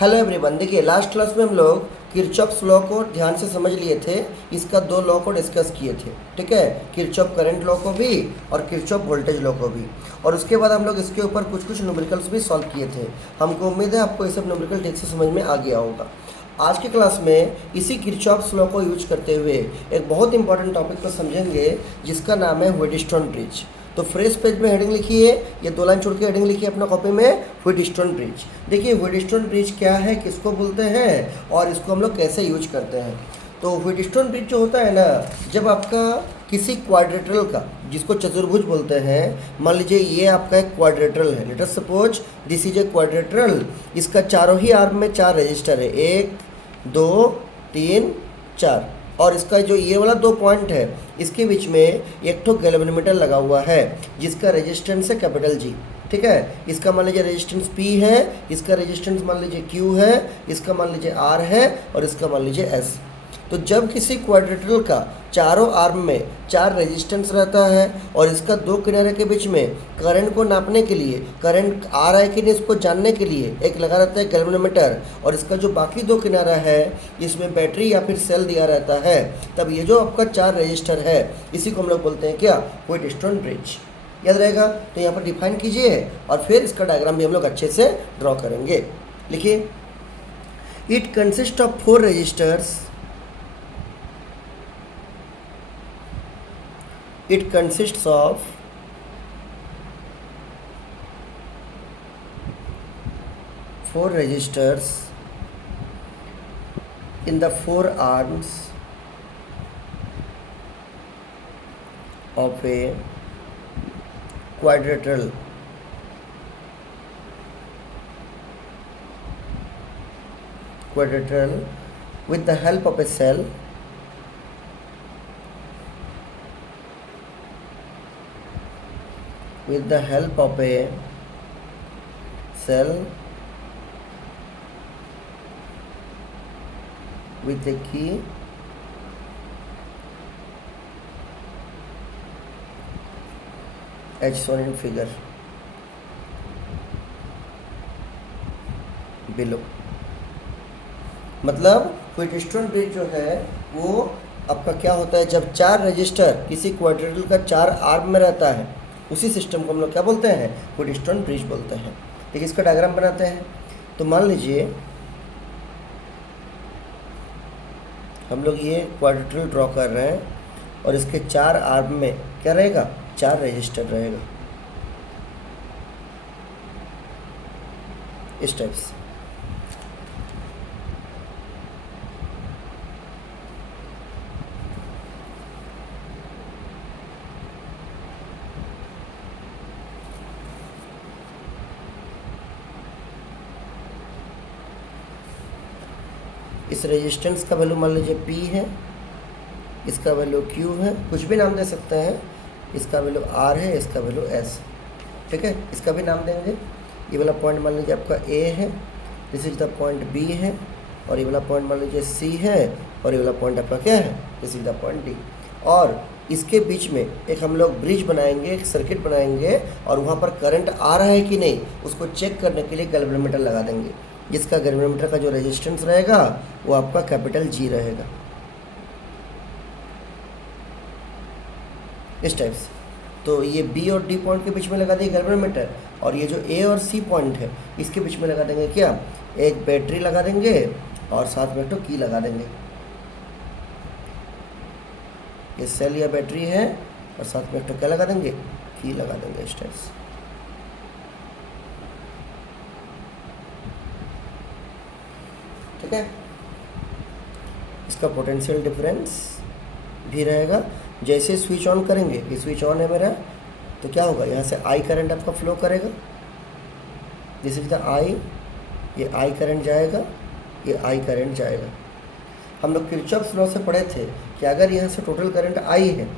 Hello everyone, देखिए last class में हम लोग किरचॉफ्स लॉ को ध्यान से समझ लिए थे। इसका दो लॉ को डिस्कस किए थे, ठीक है, किरचॉफ करंट लॉ को भी और किरचॉफ वोल्टेज लॉ को भी। और उसके बाद हम लोग इसके ऊपर कुछ कुछ न्यूमेरिकल्स भी सॉल्व किए थे। हमको उम्मीद है आपको ये सब न्यूमेरिकल ठीक से समझ में आ गया होगा। आज की क्लास में इसी किरचॉफ्स लॉ को यूज करते हुए एक बहुत इंपॉर्टेंट टॉपिक को समझेंगे जिसका नाम है व्हीटस्टोन ब्रिज। तो फ्रेश पेज में हेडिंग लिखिए, ये दो लाइन छोड़ के हेडिंग लिखिए अपना कॉपी में, व्हीटस्टोन ब्रिज। देखिए व्हीटस्टोन ब्रिज क्या है, किसको बोलते हैं और इसको हम लोग कैसे यूज करते हैं। तो व्हीटस्टोन ब्रिज जो होता है ना, जब आपका किसी क्वाड्रेटरल का, जिसको चतुर्भुज बोलते हैं, मान लीजिए ये आपका एक क्वाड्रेटरल है, let us suppose this is a quadrilateral. इसका चारों ही आर्म में 4 रजिस्टर है, 1 2 3 4, और इसका जो ये वाला 2 पॉइंट है इसके बीच में एक ठो गैल्वेनोमीटर लगा हुआ है जिसका रेजिस्टेंस है कैपिटल जी, ठीक है। इसका मान लीजिए रेजिस्टेंस P है, इसका रेजिस्टेंस मान लीजिए Q है, इसका मान लीजिए R है और इसका मान लीजिए S। तो जब किसी क्वाड्रेटरल का चारों आर्म में 4 रेजिस्टेंस रहता है और इसका 2 किनारे के बीच में करंट को नापने के लिए, करंट आ रहा है कि नहीं इसको जानने के लिए एक लगा रहता है गैल्वेनोमीटर, और इसका जो बाकी 2 किनारा है इसमें बैटरी या फिर सेल दिया रहता है, तब ये जो आपका 4 रजिस्टर है इसी को हम लोग बोलते हैं क्या, व्हीटस्टोन ब्रिज। याद रहेगा? तो यहाँ पर डिफाइन कीजिए और फिर इसका डायग्राम भी हम लोग अच्छे से ड्रॉ करेंगे। लिखिए, it consist of 4 resistors. It consists of 4 registers in the 4 arms of a quadrilateral. With the help of a cell with the help of a cell with a key as shown in figure below। मतलब Wheatstone bridge जो है वो आपका क्या होता है, जब 4 register किसी क्वाड्रेटरल का 4 आर्म में रहता है उसी सिस्टम को हम लोग क्या बोलते हैं, व्हीटस्टोन ब्रिज बोलते हैं। ठीक, इसका डायग्राम बनाते हैं। तो मान लीजिए हम लोग ये क्वाड्रेटरल ड्रॉ कर रहे हैं और इसके 4 आर्म में क्या रहेगा, 4 रजिस्टर रहेगा इस टाइप से। इस रेजिस्टेंस का वैल्यू मान लीजिए P है, इसका वैल्यू Q है, कुछ भी नाम दे सकते हैं। इसका वैल्यू R है, इसका वैल्यू S, ठीक है, इसका भी नाम देंगे। ये वाला पॉइंट मान लीजिए आपका A है, this is the point B है, और ये वाला पॉइंट मान लीजिए C है, और ये वाला पॉइंट आपका क्या है, this is the point D। और इसके बीच में एक हम लोग ब्रिज बनाएंगे, एक सर्किट बनाएंगे, और वहाँ पर करंट आ रहा है कि नहीं उसको चेक करने के लिए गैल्वेनोमीटर लगा देंगे, जिसका गैल्वेनोमीटर का जो रेजिस्टेंस रहेगा वो आपका कैपिटल G रहेगा इस टाइप से। तो ये B और D पॉइंट के बीच में लगा देंगे गैल्वेनोमीटर, और ये जो A और C पॉइंट है इसके बीच में लगा देंगे क्या, एक बैटरी लगा देंगे और साथ में तो की लगा देंगे। ये सेल या बैटरी है और साथ में तो क्या लगा देंगे, की लगा देंगे इस टाइप से। ठीक है, इसका पोटेंशियल डिफरेंस भी रहेगा। जैसे स्विच ऑन करेंगे, ये स्विच ऑन है मेरा, तो क्या होगा, यहाँ से I करंट आपका फ्लो करेगा, दिस इज द I, ये I करंट जाएगा, ये I करंट जाएगा। हम लोग किरचॉफ्स लॉ से पढ़े थे कि अगर यहाँ से टोटल करंट I है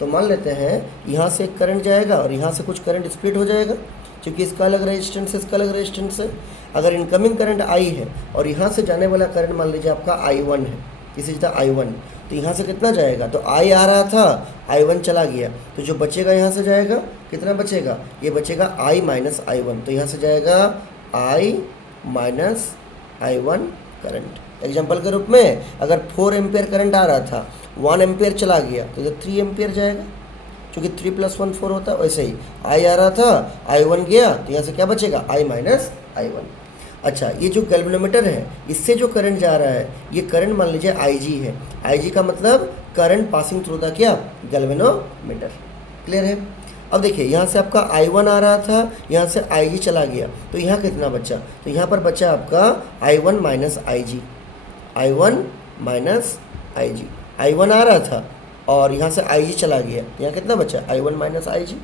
तो मान लेते हैं यहाँ से एक करंट जाएगा और यहाँ से कुछ करंट स्प्लिट हो जाएगा, क्योंकि इसका अलग रेजिस्टेंस है, इसका अलग रेजिस्टेंस है। अगर इनकमिंग करंट I है और यहाँ से जाने वाला करंट मान लीजिए आपका I1 है, दिस इज द I1, तो यहाँ से कितना जाएगा, तो I आ रहा था, I1 चला गया, तो जो बचेगा यहाँ से जाएगा, कितना बचेगा, ये बचेगा I माइनस I1, तो यहाँ से जाएगा I minus I1 current. Example के रूप में अगर 4 एम्पियर करंट आ रहा था, 1 एम्पियर चला गया तो इधर 3 एम्पियर जाएगा, क्योंकि 3 + 1 4 होता है। वैसे ही I आ रहा था, I1 गया तो यहाँ से क्या बचेगा, I माइनस I1। अच्छा, ये जो गैल्वेनोमीटर है इससे जो करंट जा रहा है ये करंट मान लीजिए IG है। IG का मतलब करंट पासिंग थ्रू द क्या, गैल्वेनोमीटर। क्लियर है। अब देखिए यहाँ से आपका I1 आ रहा था, यहाँ से IG चला गया तो यहाँ कितना बचा, तो यहाँ पर बचा आपका I1 minus IG, I1 minus IG। I1 आ रहा था और यहाँ से IG चला गया, यहाँ कितना बचा, I1 माइनस IG।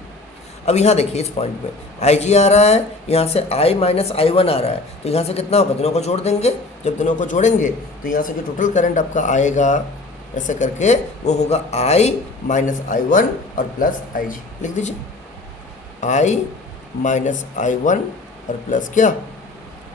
अब यहाँ देखिए इस पॉइंट पे IG आ रहा है, यहाँ से I माइनस I1 आ रहा है, तो यहाँ से कितना होगा, दोनों को जोड़ देंगे। जब दोनों को जोड़ेंगे तो यहाँ से जो टोटल करंट आपका आएगा ऐसे करके वो होगा I माइनस I1 और प्लस IG। लिख दीजिए I माइनस I1 और प्लस क्या,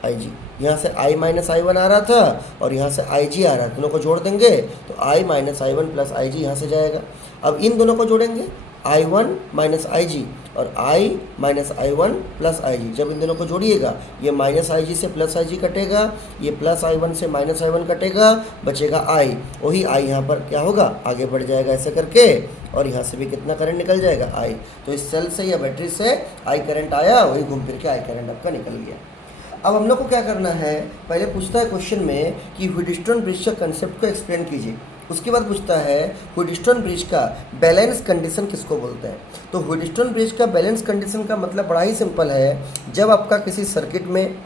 IG। यहाँ से I माइनस I1 आ रहा था और यहाँ से IG आ रहा है, दोनों को जोड़ देंगे तो I minus I1 plus IG यहाँ से जाएगा। अब इन दोनों को जोड़ेंगे I1 माइनस IG और I minus I1 plus IG। जब इन दोनों को जोड़िएगा ये माइनस IG से प्लस IG कटेगा, ये प्लस I1 से माइनस I1 कटेगा, बचेगा I। वही I यहाँ पर क्या होगा, आगे बढ़ जाएगा ऐसे करके और यहाँ से भी कितना करंट निकल जाएगा, I। तो इस सेल से या बैटरी से I करंट आया, वही घूम फिर के I करंट आपका निकल गया। अब हम लोग को क्या करना है, पहले पूछता है क्वेश्चन में कि व्हीटस्टोन ब्रिज का कंसेप्ट को एक्सप्लेन कीजिए। उसके बाद पूछता है व्हीटस्टोन ब्रिज का बैलेंस कंडीशन किसको बोलते हैं। तो व्हीटस्टोन ब्रिज का बैलेंस कंडीशन का मतलब बड़ा ही सिंपल है, जब आपका किसी सर्किट में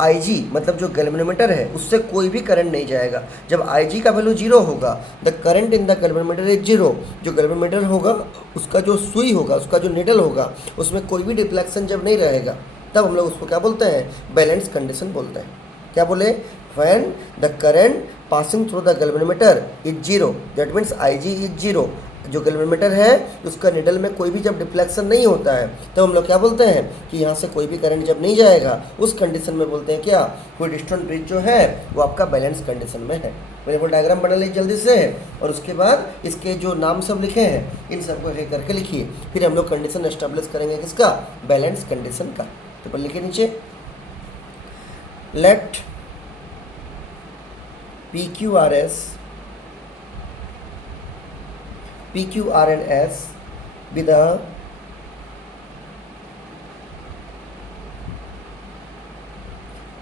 IG मतलब जो गैल्वेनोमीटर है उससे कोई भी करंट नहीं जाएगा। जब IG का वैल्यू 0 होगा, the current in the galvanometer is 0। जो गैल्वेनोमीटर होगा उसका जो सुई होगा, उसका जो निडल होगा, उसमें कोई भी डिफ्लेक्शन जब नहीं रहेगा, तब हम लोग उसको क्या बोलते हैं, बैलेंस कंडीशन बोलते हैं। क्या बोले, when the current passing through the galvanometer is 0, that means IG is 0। जो गैल्वेनोमीटर है उसका निडल में कोई भी जब डिफ्लेक्शन नहीं होता है तो हम लोग क्या बोलते हैं कि यहाँ से कोई भी करंट जब नहीं जाएगा, उस कंडीशन में बोलते हैं क्या, व्हीटस्टोन ब्रिज जो है वो आपका बैलेंस कंडीशन में है। मेरे को डायग्राम बना लीजिए जल्दी से, और उसके बाद इसके जो नाम सब लिखे हैं इन सबको एक करके लिखिए, फिर हम लोग कंडीशन एस्टेब्लिश करेंगे किसका, बैलेंस कंडीशन का। तो पर लिखिए नीचे, late PQ, R and S be the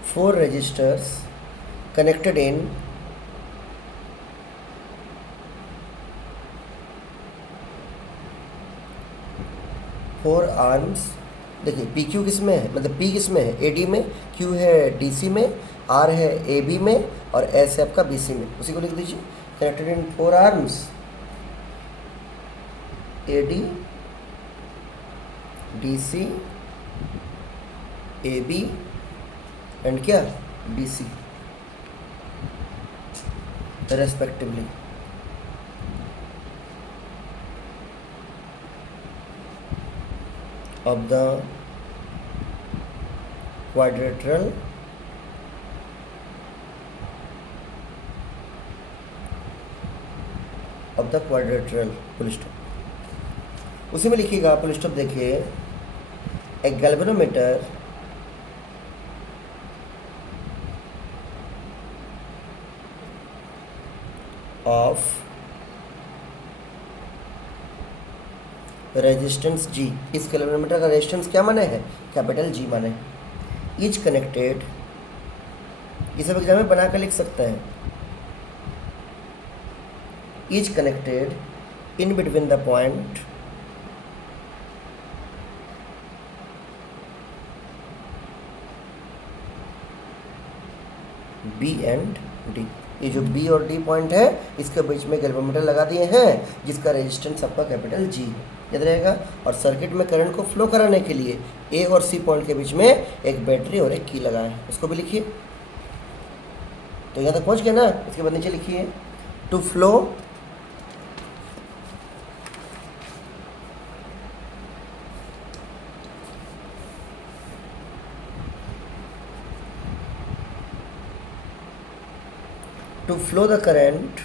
four resistors connected in four arms. देखिए PQ किस में है, मतलब P किस में है, AD में, Q है DC में, R है AB में और S है आपका BC में। उसी को लिख दीजिए, connected in four arms AD DC AB and क्या, BC respectively. of the quadrilateral full stop. उसी में लिखिएगा फुल स्टॉप। देखिए, ए गैल्वेनोमीटर ऑफ रेजिस्टेंस G, इस गैल्वेनोमीटर का रेजिस्टेंस क्या माने है, कैपिटल G माने, इज कनेक्टेड, ये सब एग्जाम में बना कर लिख सकते हैं, is connected in between the point B and D। ये जो B और D पॉइंट है इसके बीच में गैल्वेनोमीटर लगा दिए हैं जिसका रेजिस्टेंस आपका कैपिटल G याद रहेगा। और सर्किट में करंट को फ्लो कराने के लिए A और C पॉइंट के बीच में एक बैटरी और एक की लगा है, उसको भी लिखिए। तो यहाँ तक पहुँच गया ना, इसके बाद नीचे लिखिए, to flow the current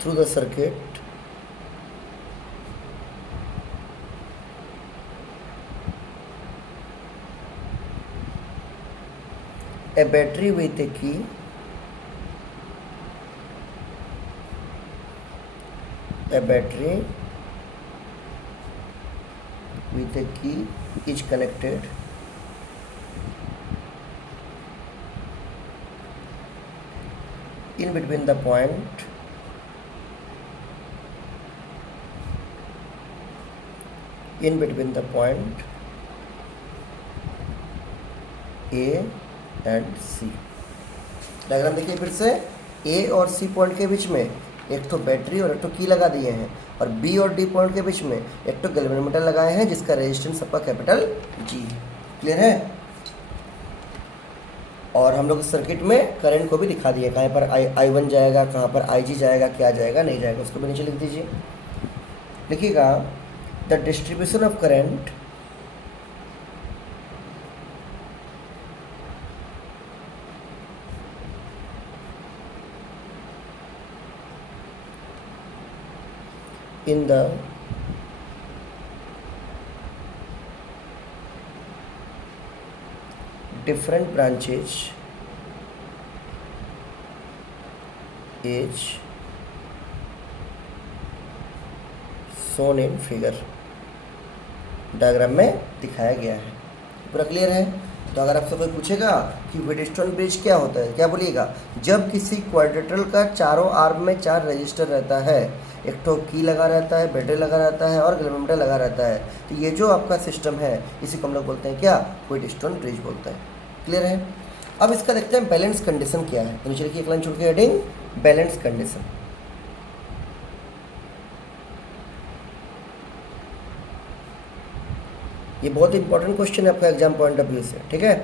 through the circuit A battery with a key is connected in between the point A and C। Diagram देखिए फिर से, A और C पॉइंट के बीच में एक तो बैटरी और एक तो की लगा दिए हैं, और B और D पॉइंट के बीच में एक तो गैल्वेनोमीटर लगाए हैं जिसका रेजिस्टेंस आपका कैपिटल G। क्लियर है? और हम लोग इस सर्किट में करंट को भी दिखा दिए, कहाँ पर I1 जाएगा, कहाँ पर IG जाएगा, क्या जाएगा नहीं जाएगा, उसको भी नीचे लिख दीजिए। लिखिएगा the distribution of current in the different branches is shown in figure। Diagram में दिखाया गया है। पूरा क्लियर है? तो अगर आपसे कोई पूछेगा कि व्हीटस्टोन ब्रिज क्या होता है, क्या बोलिएगा? जब किसी क्वाड्रेटरल का चारों आर्म में 4 रजिस्टर रहता है, एक तो की लगा रहता है, बैटरी लगा रहता है और गैल्वेनोमीटर लगा रहता है, तो ये जो आपका सिस्टम है इसी को हम लोग बोलते हैं क्या? व्हीटस्टोन ब्रिज बोलते हैं। क्लियर है? अब इसका देखते हैं बैलेंस कंडीशन क्या है। तो नीचे लिखिए एक लाइन छोड़ के हेडिंग बैलेंस कंडीशन। ये बहुत इंपॉर्टेंट क्वेश्चन है आपका एग्जाम पॉइंट ऑफ व्यू से, ठीक है?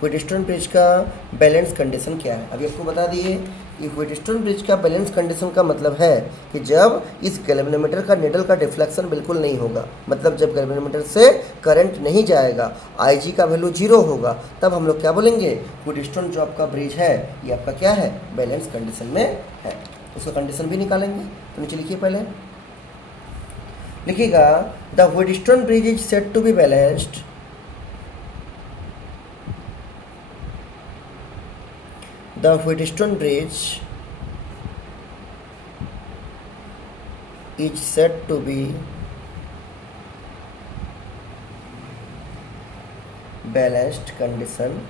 व्हीटस्टोन ब्रिज का बैलेंस कंडीशन क्या है? अभी आपको बता दिए कि व्हीटस्टोन ब्रिज का बैलेंस कंडीशन का मतलब है कि जब इस गैल्वेनोमीटर का निडल का डिफ्लेक्शन बिल्कुल नहीं होगा, मतलब जब गैल्वेनोमीटर से करंट नहीं जाएगा, IG का वैल्यू 0 होगा, तब हम लोग क्या बोलेंगे? व्हीटस्टोन जो आपका ब्रिज है ये आपका क्या है? बैलेंस कंडीशन में है। उसका कंडीशन भी निकालेंगे। तो नीचे लिखिए, पहले लिखिएगा the Wheatstone bridge is said to be balanced the Wheatstone bridge is said to be balanced condition,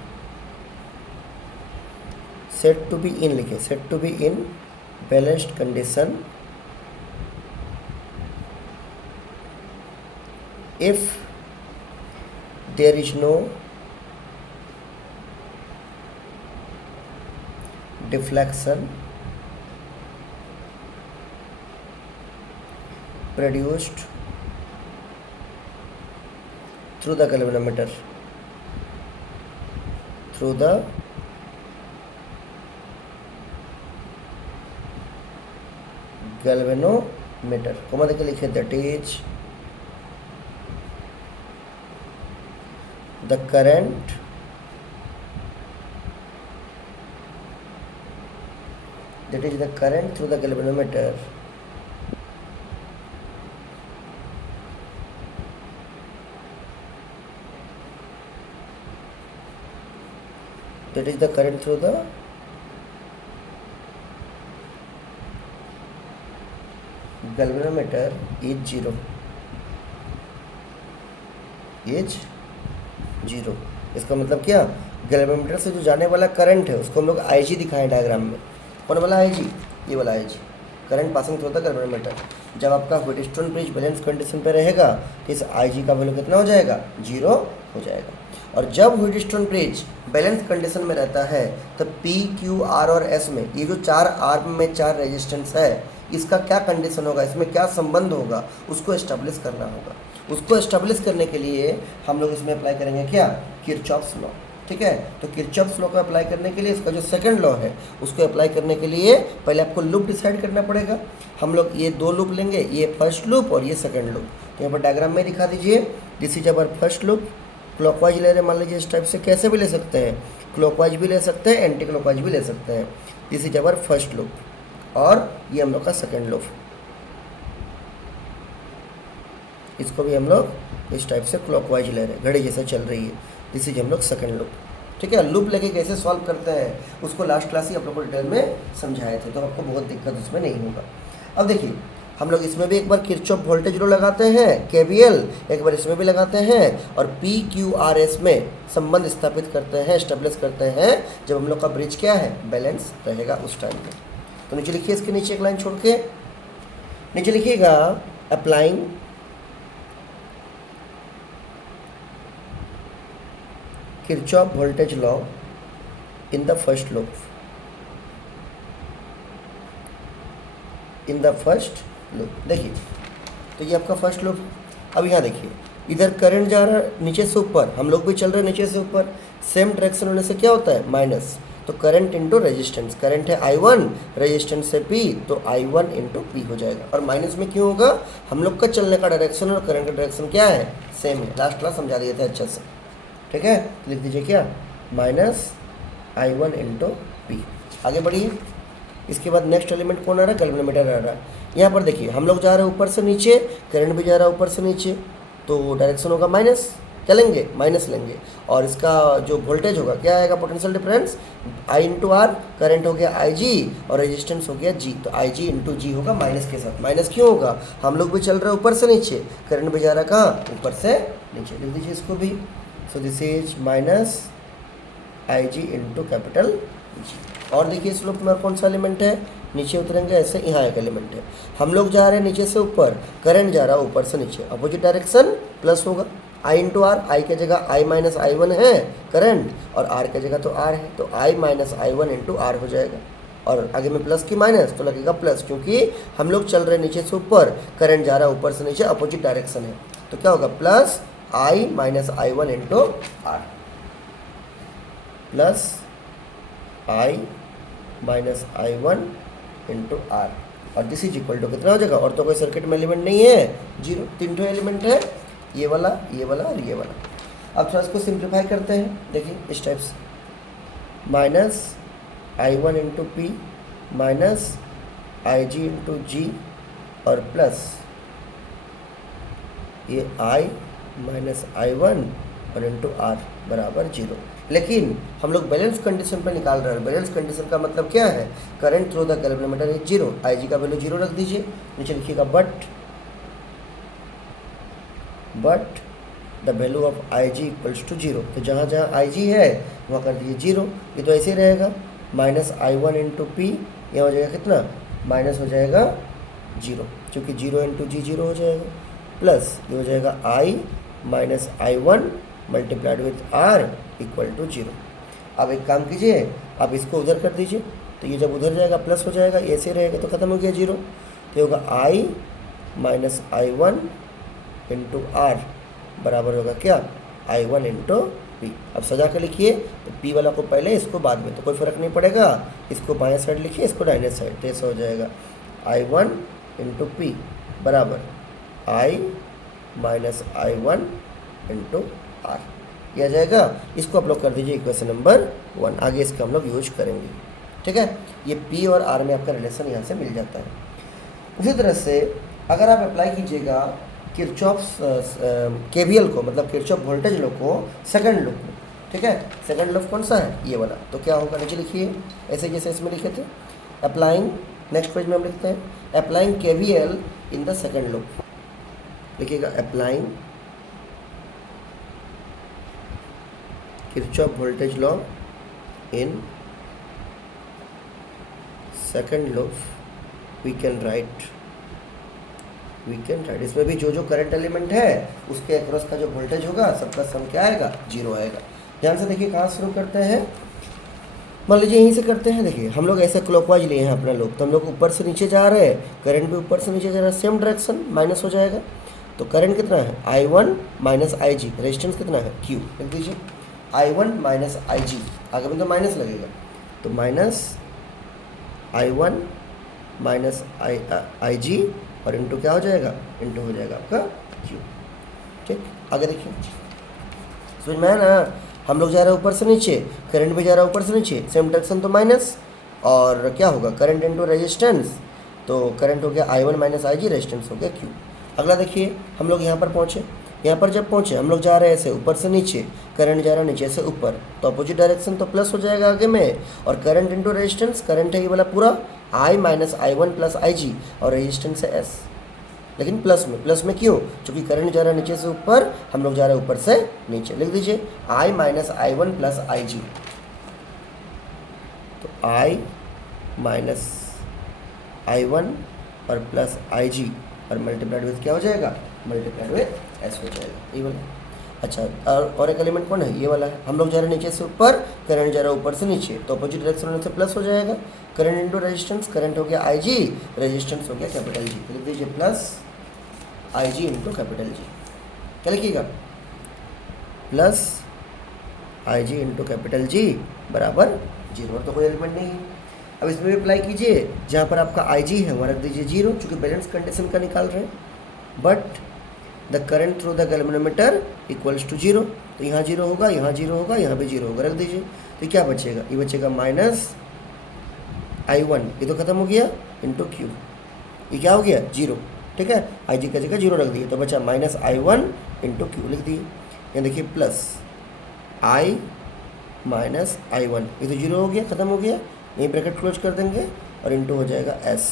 said to be in लिखे, said to be in balanced condition if there is no deflection produced through the galvanometer, comma देके लिखे that is the current through the galvanometer is 0। इसका मतलब क्या? Galvanometer से जो जाने वाला करंट है उसको हम लोग IG दिखाएं डायग्राम में। कौन वाला IG? ये वाला IG, current passing through the galvanometer. जब आपका व्हीटस्टोन ब्रिज बैलेंस कंडीशन पे रहेगा तो इस IG का वैल्यू कितना हो जाएगा? 0 हो जाएगा। और जब व्हीटस्टोन ब्रिज बैलेंस कंडीशन में रहता है तब P, Q, R और S में ये जो 4 आर्म में 4 रेजिस्टेंस है, इसका क्या कंडीशन होगा, इसमें क्या संबंध होगा, उसको एस्टेब्लिश करना होगा। उसको एस्टेब्लिश करने के लिए हम लोग इसमें अप्लाई करेंगे क्या? Kirchhoff's law. ठीक है? तो किरचॉफ्स लॉ को अप्लाई करने के लिए इसका जो सेकंड लॉ है उसको अप्लाई करने के लिए पहले आपको लूप डिसाइड करना पड़ेगा। हम लोग ये 2 लूप लेंगे, ये फर्स्ट लूप और ये सेकंड लूप। तो यहाँ पर डायग्राम में दिखा दीजिए, this is our first loop. Clockwise ले रहे हैं, मान लीजिए इस टाइप से, कैसे भी ले सकते हैं, क्लॉकवाइज भी ले सकते हैं, एंटी क्लॉकवाइज भी ले सकते हैं। This is our first loop और ये हम लोग का सेकंड लूप। इसको भी हम लोग इस टाइप से क्लॉकवाइज ले रहे हैं, घड़ी जैसा चल रही है। दिस इज हम लोग सेकंड लूप। ठीक है। लूप लेके कैसे सॉल्व करते हैं उसको लास्ट क्लास ही आप लोग को डिटेल में समझाए थे, तो आपको बहुत दिक्कत उसमें नहीं होगा। अब देखिए हम लोग इसमें भी एक बार किरचॉफ वोल्टेज लॉ लगाते हैं, केवीएल, एक बार इसमें भी लगाते हैं, और पी क्यू आर एस में संबंध स्थापित करते हैं, स्टेब्लिश करते हैं जब हम लोग का ब्रिज क्या है, बैलेंस रहेगा उस टाइम पे। तो नीचे लिखिए, इसके नीचे एक लाइन छोड़ के नीचे लिखिएगा applying Kirchhoff voltage law in the first loop, in the first loop. देखिए तो ये आपका फर्स्ट लूप। अब यहाँ देखिए इधर करंट जा रहा है नीचे से ऊपर, हम लोग भी चल रहे हैं नीचे से ऊपर, सेम डायरेक्शन होने से क्या होता है, माइनस। तो करंट इंटू रेजिस्टेंस, करंट है I1, रेजिस्टेंस है P, तो I1 इंटू पी हो जाएगा। और माइनस में क्यों होगा, हम लोग का चलने का डायरेक्शन और करंट का डायरेक्शन क्या है, सेम है। लास्ट क्लास समझा दिए थे अच्छे से, ठीक है। तो लिख दीजिए क्या, माइनस I1 इंटू पी। आगे बढ़िए, इसके बाद नेक्स्ट एलिमेंट कौन आ रहा है, गैल्वेनोमीटर आ रहा है। यहाँ पर देखिए हम लोग जा रहे हैं ऊपर से नीचे, करंट भी जा रहा है ऊपर से नीचे, तो डायरेक्शन होगा माइनस, क्या लेंगे, माइनस लेंगे। और इसका जो वोल्टेज होगा क्या आएगा, potential difference I into R, current हो गया IG और रेजिस्टेंस हो गया G, तो IG इंटू जी होगा माइनस के साथ। माइनस क्यों होगा, हम लोग भी चल रहे हैं ऊपर से नीचे, करंट भी जा रहा है कहाँ, ऊपर से नीचे। लिख दीजिए इसको भी। So this is minus IG into capital G। और देखिए इस लूप में कौन सा एलिमेंट है, नीचे उतरेंगे ऐसे, यहाँ एक एलिमेंट है। हम लोग जा रहे हैं नीचे से ऊपर, करंट जा रहा है ऊपर से नीचे, अपोजिट डायरेक्शन प्लस होगा। I इंटू आर, आई के जगह I माइनस I1 है करंट, और R के जगह तो R है, तो I minus I1 into are हो जाएगा। और आगे में प्लस की माइनस तो लगेगा प्लस, क्योंकि हम लोग चल रहे हैं नीचे से ऊपर, करंट जा रहा है ऊपर से नीचे, अपोजिट डायरेक्शन है, तो क्या होगा, plus I minus I1 into R, plus I minus I1 into R. और दिस इज इक्वल टू कितना हो जाएगा, और तो कोई सर्किट में एलिमेंट नहीं है, जीरो। तीन ठो एलिमेंट है, ये वाला और ये वाला। अब थोड़ा इसको सिंप्लीफाई करते हैं, देखिए इस टाइप से, minus I1 into P minus IG into G और प्लस ये I माइनस I1 और इंटू आर बराबर जीरो। लेकिन हम लोग बैलेंस कंडीशन पर निकाल रहे हैं। बैलेंस कंडीशन का मतलब क्या है, current through the galvanometer is zero, IG का वैल्यू जीरो रख दीजिए। नीचे लिखिएगा but the value of IG equals to zero, तो जहाँ जहाँ IG है वहाँ कर दीजिए जीरो। ये तो ऐसे ही रहेगा, माइनस I1 इंटू पी, यह हो जाएगा कितना, माइनस हो जाएगा जीरो, क्योंकि जीरो इंटू जी जीरो हो जाएगा, प्लस ये हो जाएगा I minus I1 multiplied with R equal to zero. अब एक काम कीजिए, आप इसको उधर कर दीजिए, तो ये जब उधर जाएगा प्लस हो जाएगा, ऐसे रहेगा तो ख़त्म हो गया जीरो। तो ये होगा I minus I1 into are बराबर होगा क्या, I1 इंटू पी। अब सजा कर लिखिए, तो P वाला को पहले, इसको बाद में, तो कोई फ़र्क नहीं पड़ेगा, इसको बाएं साइड लिखिए, इसको दाहिने साइड, तो ऐसा हो जाएगा I1 इंटू पी बराबर I minus I1 into R, यह आ जाएगा। इसको आप लोग कर दीजिए इक्वेशन नंबर 1, आगे इसका हम लोग यूज करेंगे, ठीक है। ये P और R में आपका रिलेशन यहाँ से मिल जाता है। उसी तरह से अगर आप अप्लाई कीजिएगा किरचॉफ्स केवीएल को, मतलब किरचॉफ वोल्टेज लॉ को सेकंड लूप में, ठीक है। सेकंड लूप कौन सा है, ये वाला, तो क्या होगा, नीचे लिखिए ऐसे जैसे इसमें लिखे थे, अप्लाइंग, नेक्स्ट पेज में हम लिखते हैं applying KVL in the second loop, लिखिएगा applying Kirchhoff voltage law in second loop, we can write, इसमें भी जो जो करंट एलिमेंट है उसके अक्रॉस का जो वोल्टेज होगा सबका सम क्या आएगा, जीरो आएगा। ध्यान से देखिए कहाँ शुरू करते हैं, मान लीजिए यहीं से करते हैं। देखिए हम लोग ऐसे क्लॉकवाइज लिए हैं अपना लूप, तो हम लोग ऊपर से नीचे जा रहे हैं, करंट भी ऊपर से नीचे जा रहा है, सेम डायरेक्शन, माइनस हो जाएगा। तो करंट कितना है, I1 माइनस IG, रेजिस्टेंस कितना है, Q, लिख दीजिए I1 माइनस IG, आगे में तो माइनस लगेगा, तो माइनस I1 माइनस IG और इंटू क्या हो जाएगा, इंटू हो जाएगा आपका Q, ठीक। आगे देखिए, समझ में आया ना, हम लोग जा रहे हैं ऊपर से नीचे, करंट भी जा रहा है ऊपर से नीचे, सेम डायरेक्शन तो माइनस, और क्या होगा, करंट इंटू रेजिस्टेंस, तो करंट हो गया I1 माइनस IG, रेजिस्टेंस हो गया Q। अगला देखिए हम लोग यहाँ पर पहुँचे, यहाँ पर जब पहुँचे हम लोग जा रहे हैं ऐसे ऊपर से नीचे, करंट जा रहा है नीचे से ऊपर, तो अपोजिट डायरेक्शन तो प्लस हो जाएगा आगे में, और करंट इंटू रेजिस्टेंस, करंट है ये वाला पूरा I minus I1 plus IG, और रेजिस्टेंस है S, लेकिन प्लस में क्यों? क्योंकि करंट जा रहा है नीचे से ऊपर, हम लोग जा रहे हैं ऊपर से नीचे। लिख दीजिए I minus I1 plus IG, तो I माइनस I1 और प्लस IG और मल्टीप्लाइड विथ क्या हो जाएगा? मल्टीप्लाइड विथ S हो जाएगा, ये वाला। अच्छा, और एक एलिमेंट कौन है? ये वाला है। हम लोग जा रहे हैं नीचे से ऊपर, करंट जा रहा है ऊपर से नीचे, तो अपोजिट डायरेक्शन होने से प्लस हो जाएगा। करंट इंटू रेजिस्टेंस, करंट हो गया IG, रेजिस्टेंस हो गया कैपिटल G, तो लिख दीजिए plus IG into capital G। क्या लिखिएगा? Plus IG into capital G बराबर 0, और तो कोई एलिमेंट नहीं है। अब इसमें भी अप्लाई कीजिए, जहाँ पर आपका IG है वहाँ रख दीजिए 0, चूँकि बैलेंस कंडीशन का निकाल रहे हैं। But the current through the galvanometer equals to 0, तो यहाँ 0 होगा, यहाँ 0 होगा, यहाँ भी 0 होगा, रख दीजिए। तो क्या बचेगा? ये बचेगा माइनस I1, ये तो खत्म हो गया, इंटू Q, ये क्या हो गया? 0, ठीक है। IG का जगह 0 रख दिए, तो बचा माइनस I1 इंटू Q, लिख दिए। यहाँ देखिए प्लस I माइनस I1, ये तो 0 हो गया, खत्म हो गया, यही ब्रैकेट क्लोज कर देंगे, और इंटू हो जाएगा S,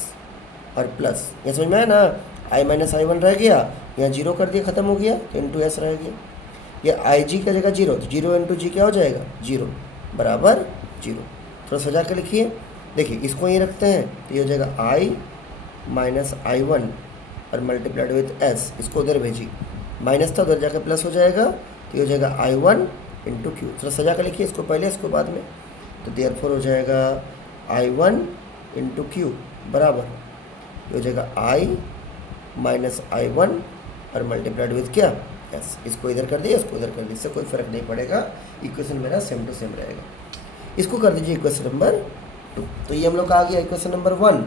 और प्लस, ये समझ में आया ना? I माइनस I1 रह गया, यहाँ 0 कर दिया, खत्म हो गया, तो इंटू S रह गया। ये IG का जगह 0, तो 0 इंटू G क्या हो जाएगा? 0 बराबर 0। थोड़ा सजा के लिखिए, देखिए इसको यहीं रखते हैं, तो ये हो जाएगा I माइनस I1 और मल्टीप्लाइड विथ S, इसको उधर भेजी, माइनस था उधर जाकर प्लस हो जाएगा, तो ये हो जाएगा I1 इंटू Q। थोड़ा सजा कर लिखिए, इसको पहले इसको बाद में, तो देयरफॉर हो जाएगा I1 इंटू Q बराबर, ये हो जाएगा I माइनस I1 और मल्टीप्लाइड विथ क्या? S। इसको इधर कर दिया, इसको इधर कर दिया, इससे कोई फर्क नहीं पड़ेगा, इक्वेशन मेरा सेम टू सेम रहेगा। इसको कर दीजिए इक्वेशन नंबर 2। तो ये हम लोग का आ गया इक्वेशन नंबर 1,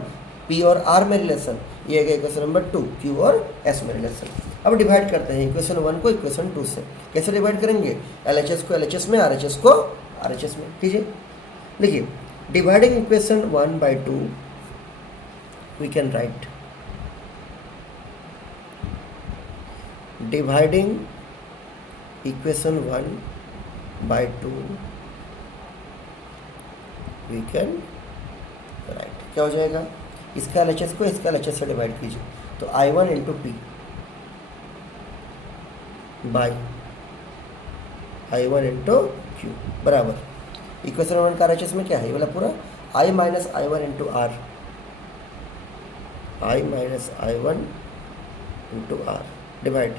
P और R में रिलेशन, ये आ गया इक्वेशन नंबर 2, Q और S में रिलेशन। अब डिवाइड करते हैं इक्वेशन 1 को इक्वेशन 2 से। कैसे डिवाइड करेंगे? LHS को LHS में, RHS को RHS में। कीजिए, देखिए dividing equation 1 by 2 we can write, dividing equation 1 by 2 we can write. क्या हो जाएगा? इसका LHS को इसका LHS से डिवाइड कीजिए, तो I1 into P by I1 into Q बराबर, इक्वेशन 1 का RHS में क्या है? ये वाला पूरा I minus I1 into R, I minus I1 into R divide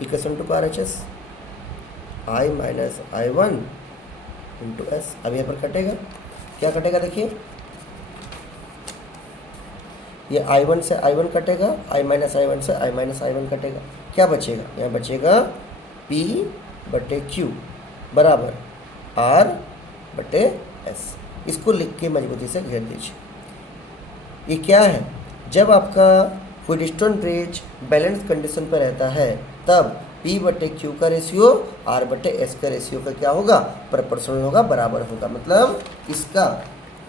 equation 2 का RHS I minus I1 into S। अब यहाँ पर कटेगा, क्या कटेगा? देखिए ये I1 से I1 कटेगा, I माइनस I1 से I माइनस I1 कटेगा, क्या बचेगा? यहाँ बचेगा P बटे Q बराबर R बटे S। इसको लिख के मजबूती से घेर दीजिए। ये क्या है? जब आपका व्हीटस्टोन ब्रिज बैलेंस कंडीशन पर रहता है, तब P बटे Q का रेशियो R बटे S का रेशियो का क्या होगा? प्रोपोर्शनल होगा, बराबर होगा। मतलब इसका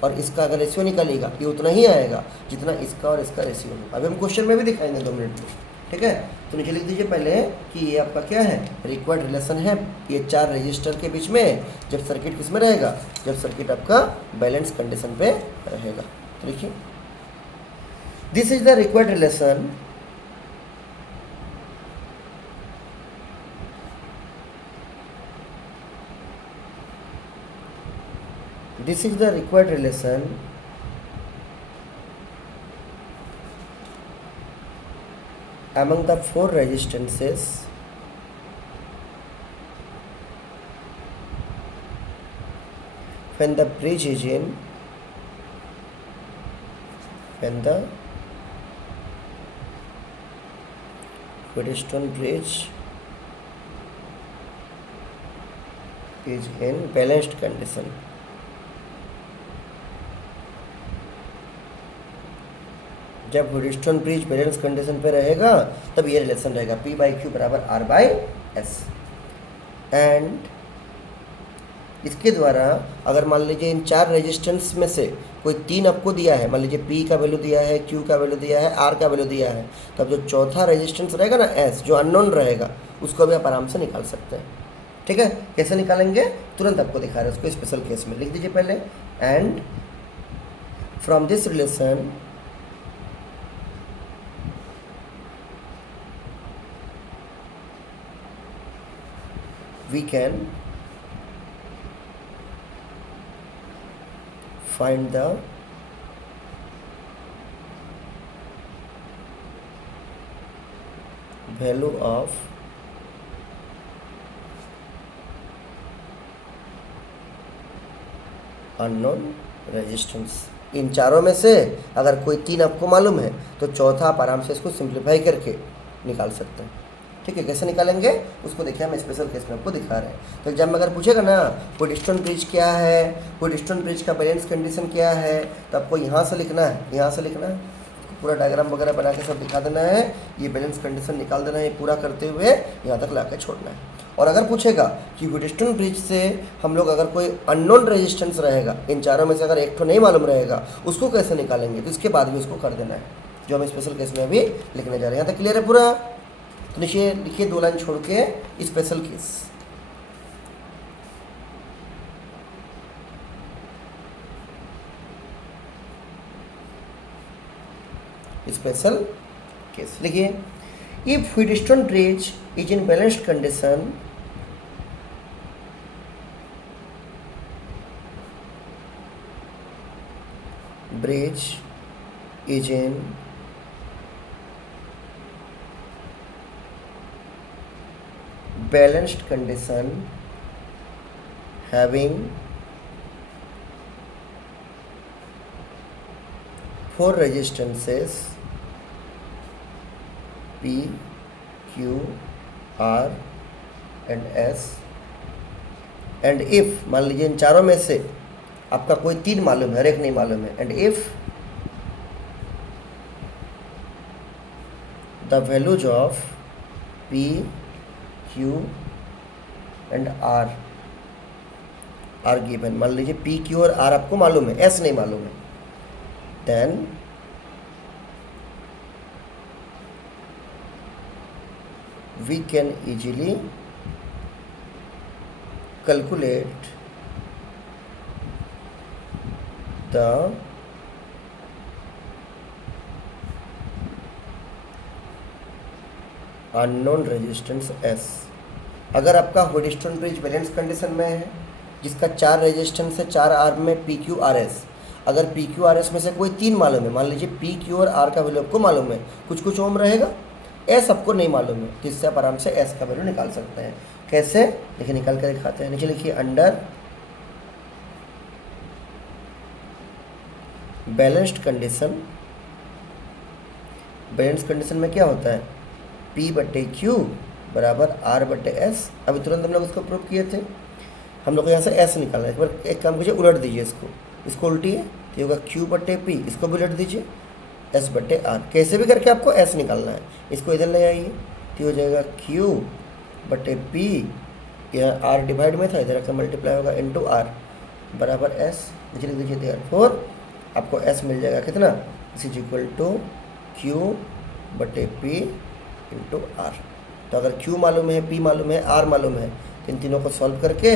और इसका अगर रेशियो निकालिएगा, ये उतना ही आएगा जितना इसका और इसका रेशियो होगा। अभी हम क्वेश्चन में भी दिखाएंगे 2 मिनट में, ठीक है। तो नीचे लिख दीजिए पहले कि ये आपका क्या है? रिक्वायर्ड रिलेशन है, ये 4 रजिस्टर के बीच में, जब सर्किट किस में रहेगा? जब सर्किट आपका बैलेंस कंडीशन पे रहेगा। तो लिखिए, this is the required relation this is the required relation among the 4 resistances when the bridge is in, when the Wheatstone bridge is in balanced condition। जब व्हीटस्टोन ब्रिज बैलेंस कंडीशन पे रहेगा तब ये relation रहेगा P by Q बराबर R by S। And इसके द्वारा अगर मान लीजिए इन चार रेजिस्टेंस में से कोई तीन आपको दिया है, मान लीजिए P का वैल्यू दिया है, Q का वैल्यू दिया है, R का वैल्यू दिया है, तब जो चौथा रेजिस्टेंस रहेगा ना S, जो अननोन रहेगा, उसको भी आप आराम से निकाल सकते हैं। ठीक है, कैसे निकालेंगे तुरंत आपको दिखा रहे हैं उसको स्पेशल केस में। लिख दीजिए पहले, and from this relation we can find the value of unknown resistance. इन चारों में से अगर कोई तीन आपको मालूम है तो चौथा आप आराम से इसको सिंप्लीफाई करके निकाल सकते हैं। ठीक है, कैसे निकालेंगे उसको देखिए, हम स्पेशल केस में आपको दिखा रहे हैं। तो एग्जाम में अगर पूछेगा ना व्हीटस्टोन ब्रिज क्या है, व्हीटस्टोन ब्रिज का बैलेंस कंडीशन क्या है, तो आपको यहाँ से लिखना है, यहाँ से लिखना है, पूरा डायग्राम वगैरह बना के सब दिखा देना है, ये बैलेंस कंडीशन निकाल देना है, ये पूरा करते हुए यहाँ तक ला के छोड़ना है। और अगर पूछेगा कि व्हीटस्टोन ब्रिज से हम लोग अगर कोई अननोन रेजिस्टेंस रहेगा, इन चारों में से अगर एक तो नहीं मालूम रहेगा, उसको कैसे निकालेंगे, तो इसके बाद भी उसको कर देना है, जो हम स्पेशल केस में अभी लिखने जा रहे हैं। यहाँ तक क्लियर है पूरा? तो नीचे लिखिए 2 लाइन छोड़ के स्पेशल केस। स्पेशल केस लिखिए, if Wheatstone bridge is in balanced condition, bridge is in balanced condition having 4 resistances P, Q, R and S, and if मान लीजिए इन चारों में से आपका कोई तीन मालूम है, हर एक नहीं मालूम है, and if the values of P, Q and R are given, मान लीजिए P, Q और R आपको मालूम है, S नहीं मालूम है, then we can easily calculate the unknown resistance S। अगर आपका व्हीटस्टोन ब्रिज बैलेंस कंडीशन में है, जिसका 4 रेजिस्टेंस है, 4 आर्म में P, Q, R, S, अगर P, Q, R, S में से कोई तीन मालूम है, मान लीजिए P, Q और R का वैल्यू आपको मालूम है, कुछ कुछ ओम रहेगा, S आपको नहीं मालूम है, तो इससे आप आराम से S का वैल्यू निकाल सकते हैं। कैसे, देखिए निकाल कर दिखाते हैं। नीचे लिखिए, under balanced condition, balance condition में क्या होता है, P/Q बराबर R/S। अभी तुरंत हम लोग उसको प्रूव किए थे, हम लोग को यहाँ से S निकालना है। एक बार एक काम कीजिए, उलट दीजिए इसको उल्टिए, तो ये होगा Q/P, इसको भी उलट दीजिए, S/R। कैसे भी करके आपको S निकालना है। इसको इधर ले आइए, तो हो जाएगा Q/P, यह R डिवाइड में था, इधर का मल्टीप्लाई होगा इंटू R बराबर S। नीचे लिख दीजिए, देयरफॉर आपको S मिल जाएगा कितना, S is equal to Q/P into R। तो अगर Q मालूम है, P मालूम है, R मालूम है, तो इन तीनों को सॉल्व करके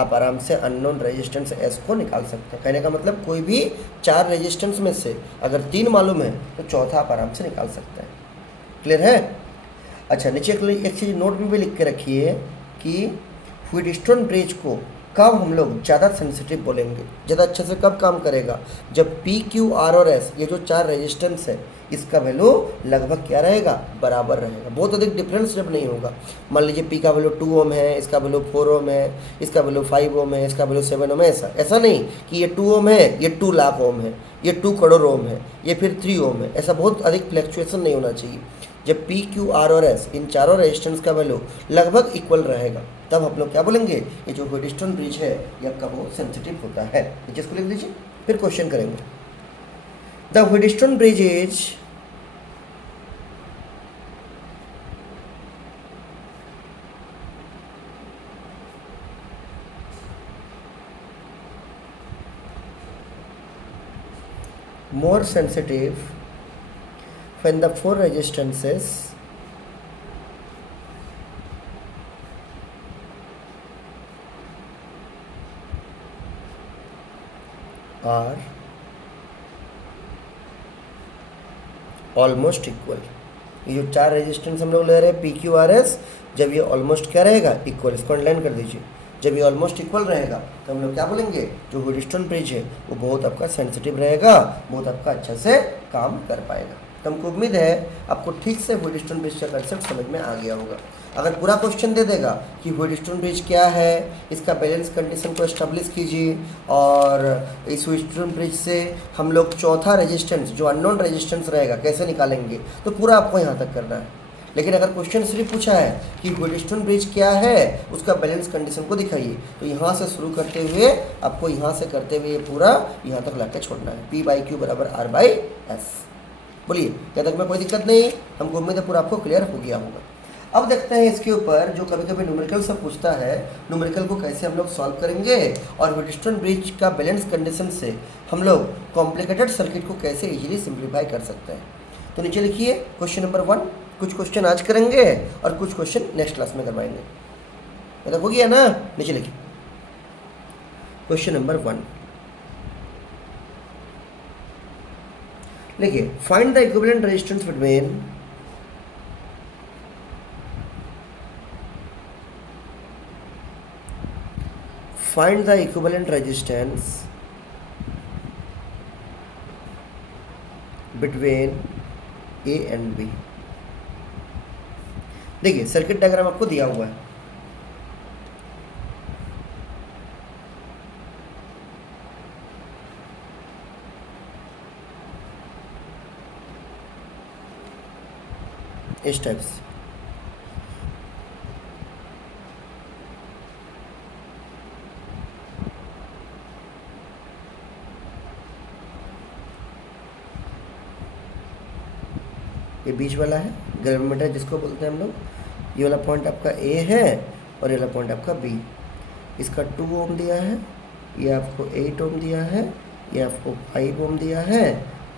आप आराम से अननोन रेजिस्टेंस S को निकाल सकते हैं। कहने का मतलब कोई भी 4 रेजिस्टेंस में से अगर 3 मालूम है तो चौथा आप आराम से निकाल सकते हैं। क्लियर है? अच्छा, नीचे एक चीज़ नोट में भी लिख के रखिए कि व्हीटस्टोन ब्रिज को कब हम लोग ज़्यादा सेंसिटिव बोलेंगे, ज़्यादा अच्छे से कब काम करेगा, जब P, Q, R और S ये जो 4 रेजिस्टेंस है, इसका वैल्यू लगभग क्या रहेगा, बराबर रहेगा, बहुत अधिक डिफरेंस जब नहीं होगा। मान लीजिए P का वैल्यू 2 ओम है, इसका वैल्यू 4 ओम है, इसका वैल्यू 5 ओम है, इसका वैल्यू 7 ओम है, ऐसा नहीं कि ये 2 ओम है, ये 2 लाख ओम है, ये 2 करोड़ ओम है, ये फिर 3 ओम है, ऐसा बहुत अधिक फ्लैक्चुएशन नहीं होना चाहिए। जब P, Q, R और S इन चारों रेजिस्टेंस का वैल्यू लगभग इक्वल रहेगा, तब हम लोग क्या बोलेंगे, ये जो व्हीटस्टोन ब्रिज है ये आपका बहुत सेंसिटिव होता है। जिसको लिख लीजिए, फिर क्वेश्चन करेंगे। The Wheatstone bridge is more sensitive when the four resistances are almost equal. ये जो चार रेजिस्टेंस हम लोग ले रहे हैं पी क्यू आर एस, जब ये ऑलमोस्ट क्या रहेगा, इक्वल, इसको अंडरलाइन कर दीजिए। जब ये ऑलमोस्ट इक्वल रहेगा तो हम लोग क्या बोलेंगे, जो व्हीटस्टोन ब्रिज है वो बहुत आपका सेंसिटिव रहेगा, बहुत आपका अच्छा से काम कर पाएगा। तो हमको उम्मीद है आपको ठीक से व्हीटस्टोन ब्रिज का कंसेप्ट समझ में आ गया होगा। अगर पूरा क्वेश्चन दे देगा कि व्हीटस्टोन ब्रिज क्या है, इसका बैलेंस कंडीशन को एस्टेब्लिश कीजिए, और इस व्हीटस्टोन ब्रिज से हम लोग चौथा रेजिस्टेंस जो अननोन रेजिस्टेंस रहेगा कैसे निकालेंगे, तो पूरा आपको यहाँ तक करना है। लेकिन अगर क्वेश्चन सिर्फ पूछा है कि व्हीटस्टोन ब्रिज क्या है, उसका बैलेंस कंडीशन को दिखाइए, तो यहाँ से शुरू करते हुए आपको यहाँ से करते हुए पूरा यहाँ तक लाके छोड़ना है। P बाई क्यू बराबर R बाई एस। बोलिए, क्या तक में कोई दिक्कत नहीं? हमको उम्मीद है पूरा आपको क्लियर हो गया होगा। अब देखते हैं इसके ऊपर जो कभी कभी न्यूमेरिकल से पूछता है, न्यूमेरिकल को कैसे हम लोग सॉल्व करेंगे, और व्हीटस्टोन ब्रिज का बैलेंस कंडीशन से हम लोग कॉम्प्लिकेटेड सर्किट को कैसे इजीली सिंप्लीफाई कर सकते हैं। तो नीचे लिखिए क्वेश्चन नंबर 1। कुछ क्वेश्चन आज करेंगे और कुछ क्वेश्चन नेक्स्ट क्लास में करवाएंगे। मतलब हो गया ना? नीचे लिखिए क्वेश्चन नंबर 1। लिखिए, find the equivalent resistance between find the equivalent resistance between A and B। देखिए सर्किट डायग्राम आपको दिया हुआ है, इस टाइप से। ये बीच वाला है गैल्वेनोमीटर जिसको बोलते हैं हम लोग। ये वाला पॉइंट आपका ए है और ये वाला पॉइंट आपका बी। इसका 2 ओम दिया है, ये आपको 8 ओम दिया है, ये आपको 5 ओम दिया है,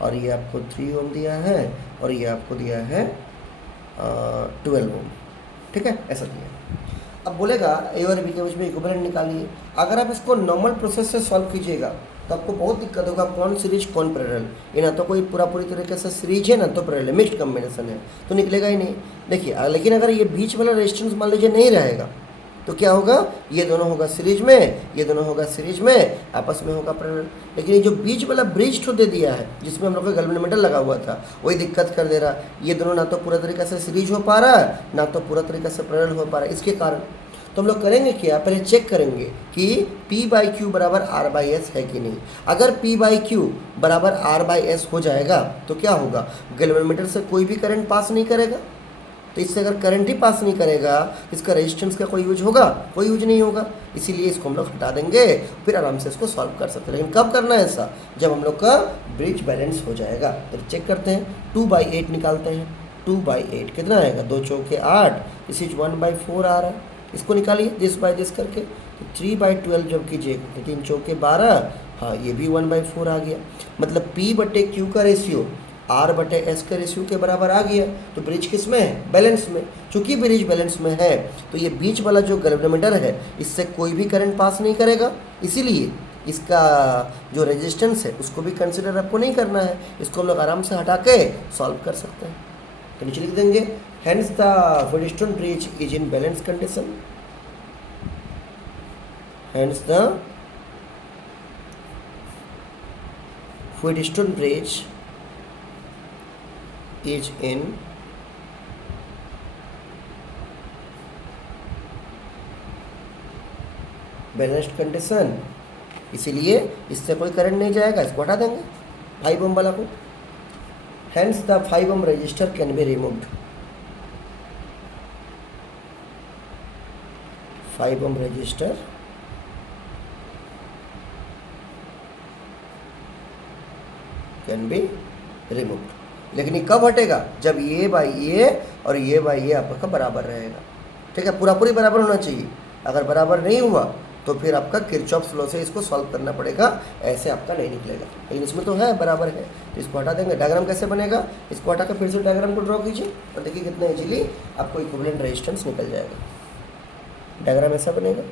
और ये आपको 3 ओम दिया है, और ये आपको दिया है 12 ओम। ठीक है, ऐसा दिया है। अब बोलेगा ए और बी के बीच में इक्विवेलेंट निकालिए। अगर आप इसको नॉर्मल प्रोसेस से सॉल्व कीजिएगा तो आपको बहुत दिक्कत होगा, कौन सीरीज कौन पैरेलल। ये ना तो कोई पूरी तरीके से सीरीज है, ना तो पैरेलल, मिक्स्ड कॉम्बिनेशन है, तो निकलेगा ही नहीं। देखिए, लेकिन अगर ये बीच वाला रेजिस्टेंस मान लीजिए नहीं रहेगा तो क्या होगा, ये दोनों होगा सीरीज में, ये दोनों होगा सीरीज में, आपस में होगा पैरेलल। लेकिन ये जो बीच वाला ब्रिज दे दिया है जिसमें हम लोग का गैल्वेनोमीटर लगा हुआ था, वही दिक्कत कर दे रहा। ये दोनों ना तो पूरा तरीके से सीरीज हो पा रहा है, ना तो पूरा तरीके से पैरेलल हो पा रहा है। इसके कारण तो हम लोग करेंगे क्या, पहले चेक करेंगे कि P बाई क्यू बराबर R बाई एस है कि नहीं। अगर P बाई क्यू बराबर R बाई एस हो जाएगा तो क्या होगा, गैल्वेनोमीटर से कोई भी करंट पास नहीं करेगा। तो इससे अगर करंट ही पास नहीं करेगा, इसका रेजिस्टेंस का कोई यूज होगा, कोई यूज नहीं होगा। इसीलिए इसको हम लोग हटा देंगे, फिर आराम से इसको सॉल्व कर सकते हैं। लेकिन कब करना है ऐसा, जब हम लोग का ब्रिज बैलेंस हो जाएगा। तो चेक करते हैं, 2/8 निकालते हैं। 2/8 कितना आएगा, 2 चौके 8, इसी 1/4 आ रहा है। इसको निकालिए दिस बाय दिस करके, तो 3/12 जब कीजिएगा तो 3 चौके 12, हाँ ये भी 1/4 आ गया। मतलब P/Q का रेशियो R/S के रेशियो के बराबर आ गया। तो ब्रिज किस में है, बैलेंस में। चूंकि ब्रिज बैलेंस में है तो ये बीच वाला जो गैल्वेनोमीटर है इससे कोई भी करंट पास नहीं करेगा, इसीलिए इसका जो रेजिस्टेंस है उसको भी कंसिडर आपको नहीं करना है। इसको हम लोग आराम से हटा के सॉल्व कर सकते हैं। तो नीचे लिख देंगे, hence the Wheatstone bridge is in balance condition। hence the Wheatstone bridge is in balanced condition, इसीलिए इससे कोई करंट नहीं जाएगा, इसको हटा देंगे 5 ओम वाला को। hence the 5 ohm resistor can be removed। 5 ohm resistor can be removed। लेकिन ये कब हटेगा, जब ये बाई ये और ये बाई ये आपका बराबर रहेगा। ठीक है, पूरा पूरी बराबर होना चाहिए। अगर बराबर नहीं हुआ तो फिर आपका किरचॉफ्स लॉ से इसको सॉल्व करना पड़ेगा, ऐसे आपका नहीं निकलेगा। लेकिन इसमें तो है बराबर है, तो इसको हटा देंगे। डायग्राम कैसे बनेगा, इसको हटा कर फिर से डायग्राम को ड्रॉ कीजिए और देखिए कितना इजीली आपको इक्विवेलेंट रेजिस्टेंस निकल जाएगा। डायग्राम ऐसा बनेगा।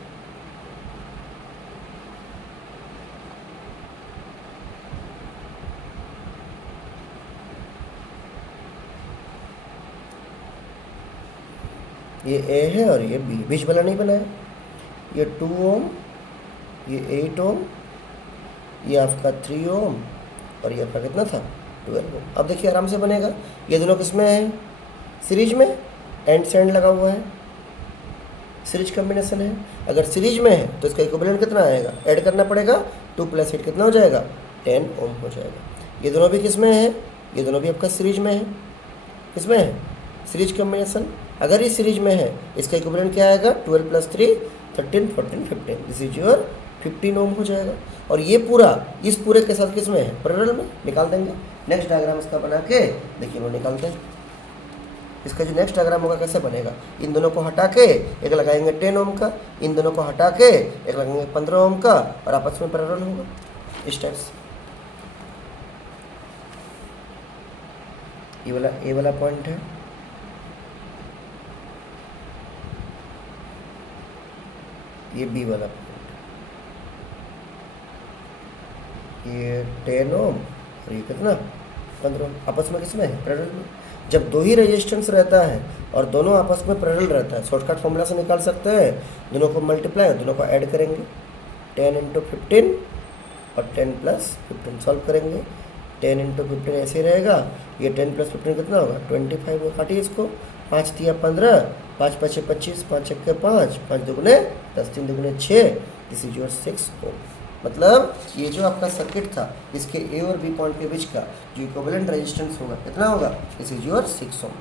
ये ए है और ये बी, बीच वाला नहीं बना है। ये 2 ओम, ये 8 ओम, ये आपका 3 ओम और ये आपका कितना था 12 ओम। अब देखिए आराम से बनेगा। ये दोनों किसमें है, सीरीज में, एंड से एंड लगा हुआ है, सीरीज कॉम्बिनेशन है। अगर सीरीज में है तो इसका इक्विवेलेंट कितना आएगा, ऐड करना पड़ेगा, 2 + 8 कितना हो जाएगा 10 ओम हो जाएगा। ये दोनों भी किसमें है, ये दोनों भी आपका सीरीज में है, किसमें है, सीरीज कॉम्बिनेशन। अगर ये सीरीज में है इसका इक्विवेलेंट क्या आएगा, 12 + 3 13 14 15, दिस इज योर 15 ओम हो जाएगा। और ये पूरा इस पूरे के साथ किसमें है, पैरेलल में, निकाल देंगे। नेक्स्ट डायग्राम इसका बना के देखिए वो निकालते हैं। इसका जो नेक्स्ट डायग्राम होगा कैसे बनेगा, इन दोनों को हटा के एक लगाएंगे 10 ओम का, इन दोनों को हटा के एक लगाएंगे 15 ओम का और आपस में पैरेलल होगा इस टाइप से। ये वाला पॉइंट है, ये बी वाला पॉइंट, ये 10 ओम और ये कितना 15 ओम, आपस में किसमें है, पैरेलल में। जब दो ही रेजिस्टेंस रहता है और दोनों आपस में पैरेलल रहता है, शॉर्टकट फॉर्मूला से निकाल सकते हैं, दोनों को मल्टीप्लाई, दोनों को ऐड करेंगे, 10 × 15 और 10 + 15 सॉल्व करेंगे। 10 × 15 ऐसे ही रहेगा, ये 10 + 15 कितना होगा 25 होगा। काटिए इसको, 5 × 3 = 15, 5 × 5 = 25, 5 × 1 = 5, 5 × 2 = 10, 3 × 2 = 6, दिस इज योर 6 ओम। मतलब ये जो आपका सर्किट था इसके ए और बी पॉइंट के बीच का जो इक्विवेलेंट रेजिस्टेंस होगा कितना होगा, दिस इज योर 6 ओम।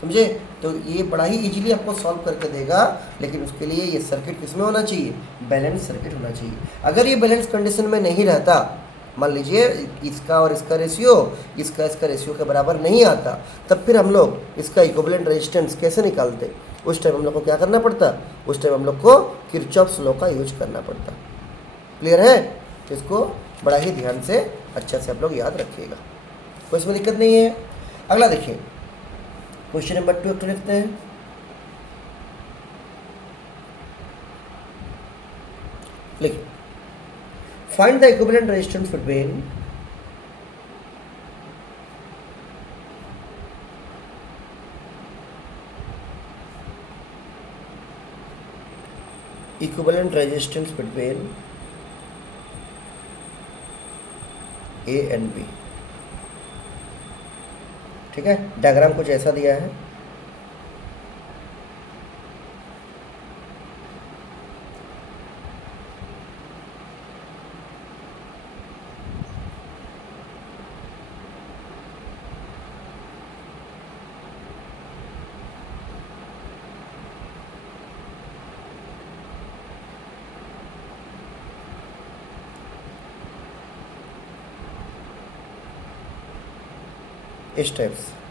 समझे, तो ये बड़ा ही इजीली आपको सॉल्व करके देगा। लेकिन उसके लिए ये सर्किट किसमें होना चाहिए, बैलेंस सर्किट होना चाहिए। अगर ये बैलेंस कंडीशन में नहीं रहता, मान लीजिए इसका और इसका रेशियो, इसका रेशियो के बराबर नहीं आता, तब फिर हम लोग इसका इक्विवेलेंट रेजिस्टेंस कैसे निकालते। उस टाइम हम लोग को क्या करना पड़ता, उस टाइम हम लोग को किरचॉफ्स लॉ का यूज करना पड़ता। क्लियर है, तो इसको बड़ा ही ध्यान से अच्छा से आप लोग याद रखिएगा, कोई इसमें दिक्कत नहीं है। अगला देखिए क्वेश्चन नंबर 2 तो लिखते हैं। लिखिए, find the equivalent resistance between equivalent resistance between A and B. ठीक है, डायग्राम कुछ ऐसा दिया है। इस टाइप से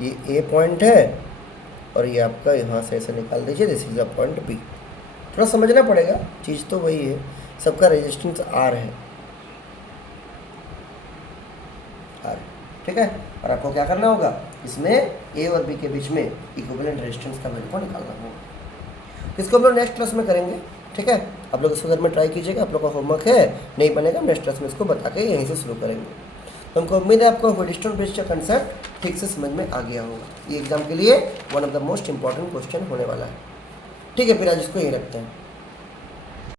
ये ए पॉइंट है और ये आपका यहाँ से ऐसे निकाल दीजिए, this is a point B. थोड़ा समझना पड़ेगा, चीज़ तो वही है, सबका रेजिस्टेंस आर है, आर, ठीक है। और आपको क्या करना होगा, इसमें ए और बी के बीच में इक्विवेलेंट रेजिस्टेंस का वैल्यू को निकालना होगा। इसको हम लोग नेक्स्ट क्लास में करेंगे, ठीक है। आप लोग इसको घर में ट्राई कीजिएगा, आप लोग का होमवर्क है, नहीं बनेगा नेक्स्ट क्लास में इसको बता के यहीं से शुरू करेंगे। तो हमको उम्मीद है आपको व्हीटस्टोन ब्रिज का कंसेप्ट ठीक से समझ में आ गया होगा। ये एग्जाम के लिए one of the most important question होने वाला है, ठीक है। फिर आज इसको यहीं रखते हैं।